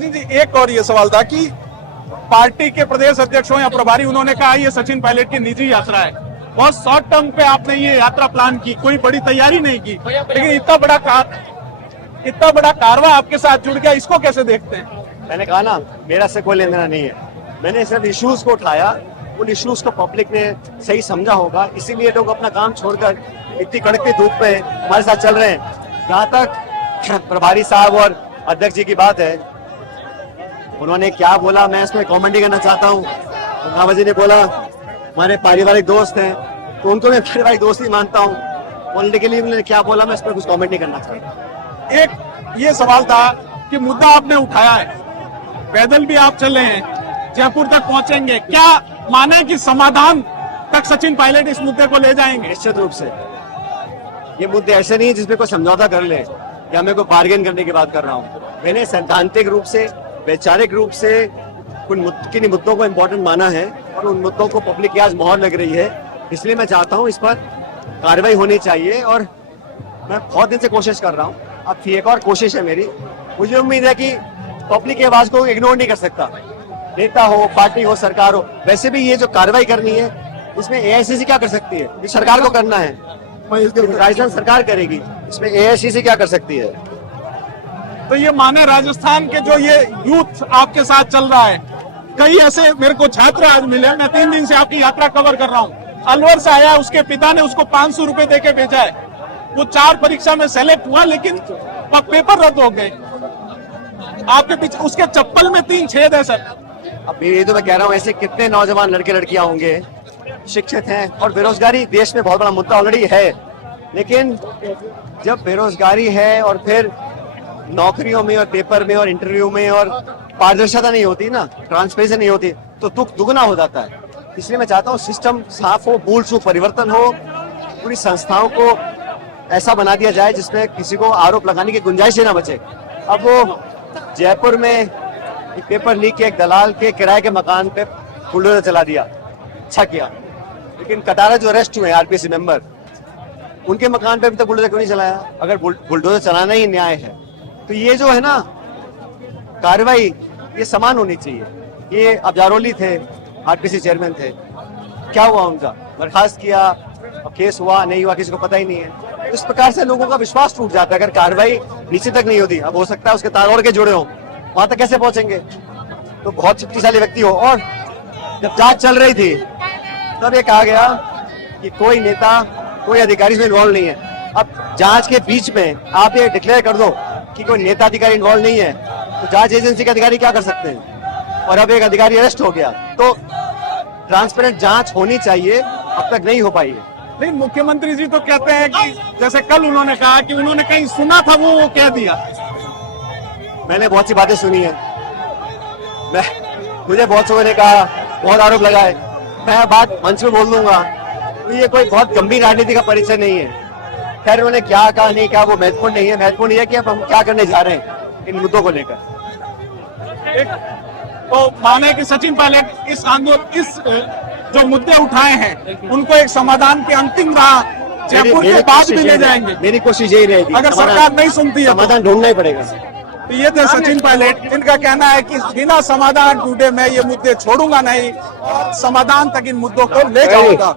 सचिन जी, एक और ये सवाल था कि पार्टी के प्रदेश अध्यक्षों या प्रभारी उन्होंने कहा ये सचिन पायलट की निजी यात्रा है, बहुत शॉर्ट टर्म पे आपने ये यात्रा प्लान की, कोई बड़ी तैयारी नहीं की, लेकिन इतना बड़ा कारवा आपके साथ जुड़ गया, इसको कैसे देखते हैं? मैंने कहा ना, मेरा से कोई लेना नहीं है। मैंने सिर्फ इश्यूज को उठाया, उन इश्यूज को पब्लिक ने सही समझा होगा, इसीलिए लोग अपना काम छोड़कर इतनी कड़कती धूप पे हमारे साथ चल रहे हैं। जहाँ तक प्रभारी साहब और अध्यक्ष जी की बात है, उन्होंने क्या बोला मैं इसमें कॉमेंट नहीं करना चाहता हूँ। रामा जी ने बोला हमारे पारिवारिक दोस्त हैं, तो उनको मैं पारिवारिक दोस्त ही मानता हूँ। पॉलिटिकली उन्होंने क्या बोला मैं इस पर कुछ कॉमेंट नहीं करना चाहता। एक ये सवाल था कि मुद्दा आपने उठाया है, पैदल भी आप चले हैं, जयपुर तक पहुंचेंगे, क्या माने कि समाधान तक सचिन पायलट इस मुद्दे को ले जाएंगे? निश्चित रूप से ये मुद्दे ऐसे नहीं जिसमें कोई समझौता कर ले या मैं कोई बार्गेन करने की बात कर रहा हूँ। मैंने सैद्धांतिक रूप से, वैचारिक रूप से किन मुद्दों को इम्पोर्टेंट माना है और उन मुद्दों को पब्लिक की आज मोहर लग रही है, इसलिए मैं चाहता हूँ इस पर कार्रवाई होनी चाहिए। और मैं बहुत दिन से कोशिश कर रहा हूँ, अब एक और कोशिश है मेरी। मुझे उम्मीद है कि पब्लिक की आवाज को इग्नोर नहीं कर सकता, नेता हो, पार्टी हो, सरकार हो। वैसे भी ये जो कार्रवाई करनी है, इसमें एआईसीसी क्या कर सकती है? ये सरकार को करना है, राजस्थान सरकार करेगी, इसमें एआईसीसी क्या कर सकती है? तो ये माने राजस्थान के जो ये यूथ आपके साथ चल रहा है, कई ऐसे मेरे को छात्र आज मिले, मैं 3 दिन से आपकी यात्रा कवर कर रहा हूँ। अलवर से आया, उसके पिता ने उसको 500 रुपए दे के भेजा है, वो 4 परीक्षा में सेलेक्ट हुआ, लेकिन पेपर रद्द हो गए। आपके पीछे उसके चप्पल में 3 छेद है सर। अब ये तो मैं कह रहा हूँ, ऐसे कितने नौजवान लड़के लड़कियां होंगे, शिक्षित हैं, और बेरोजगारी देश में बहुत बड़ा मुद्दा ऑलरेडी है। लेकिन जब बेरोजगारी है और फिर नौकरियों में और पेपर में और इंटरव्यू में और पारदर्शिता नहीं होती ना, ट्रांसपेरेंसी नहीं होती, तो दुख दुगना हो जाता है। इसलिए मैं चाहता हूँ सिस्टम साफ हो, मूल से परिवर्तन हो, पूरी संस्थाओं को ऐसा बना दिया जाए जिसमें किसी को आरोप लगाने की गुंजाइश ही ना बचे। अब वो जयपुर में एक पेपर लीक के एक दलाल के किराए के मकान पे बुलडोजर चला दिया, अच्छा किया। लेकिन कटारा जो अरेस्ट हुए आरपीसी मेंबर, उनके मकान पे अभी तक बुलडोजर क्यों नहीं चलाया? अगर बुलडोजर चलाना ही न्याय है तो ये जो है ना कार्रवाई, ये समान होनी चाहिए। ये अब जारोली थे, आरपीसी चेयरमैन थे, क्या हुआ उनका? बर्खास्त किया, अब केस हुआ नहीं हुआ किसी को पता ही नहीं है। इस प्रकार से लोगों का विश्वास टूट जाता है अगर कार्रवाई नीचे तक नहीं होती। अब हो सकता है उसके तार और के जुड़े हों, वहां तक कैसे पहुंचेंगे? तो बहुत शक्तिशाली व्यक्ति हो। और जब जांच चल रही थी तब ये कहा गया कि कोई नेता, कोई अधिकारी इसमें इन्वॉल्व नहीं है। अब जांच के बीच में आप ये डिक्लेयर कर दो कि कोई नेता अधिकारी इन्वॉल्व नहीं है, तो जांच एजेंसी के अधिकारी क्या कर सकते हैं? और अब एक अधिकारी अरेस्ट हो गया, तो ट्रांसपेरेंट जांच होनी चाहिए, अब तक नहीं हो पाई है। लेकिन मुख्यमंत्री जी तो कहते हैं कि जैसे कल उन्होंने कहा कि उन्होंने कहीं सुना था, वो कह दिया। मैंने बहुत सी बातें सुनी है, मुझे बहुत लोगों ने कहा, बहुत आरोप लगाए, मैं बात मंच में बोल दूंगा, तो ये कोई बहुत गंभीर राजनीति का परिचय नहीं है। खैर उन्होंने क्या कहा नहीं कहा वो महत्वपूर्ण नहीं है, महत्वपूर्ण यह है कि अब हम क्या करने जा रहे हैं इन मुद्दों को लेकर। तो माने कि सचिन पायलट इस आंदोलन, इस जो मुद्दे उठाए हैं, उनको एक समाधान के अंतिम राह जयपुर के बाद भी ले जाएंगे। मेरी कोशिश यही रहेगी, अगर सरकार नहीं सुनती है समाधान ढूंढना ही पड़ेगा। तो ये थे सचिन पायलट, जिनका कहना है कि बिना समाधान ढूंढे मैं ये मुद्दे छोड़ूंगा नहीं, समाधान तक इन मुद्दों को ले जाऊंगा।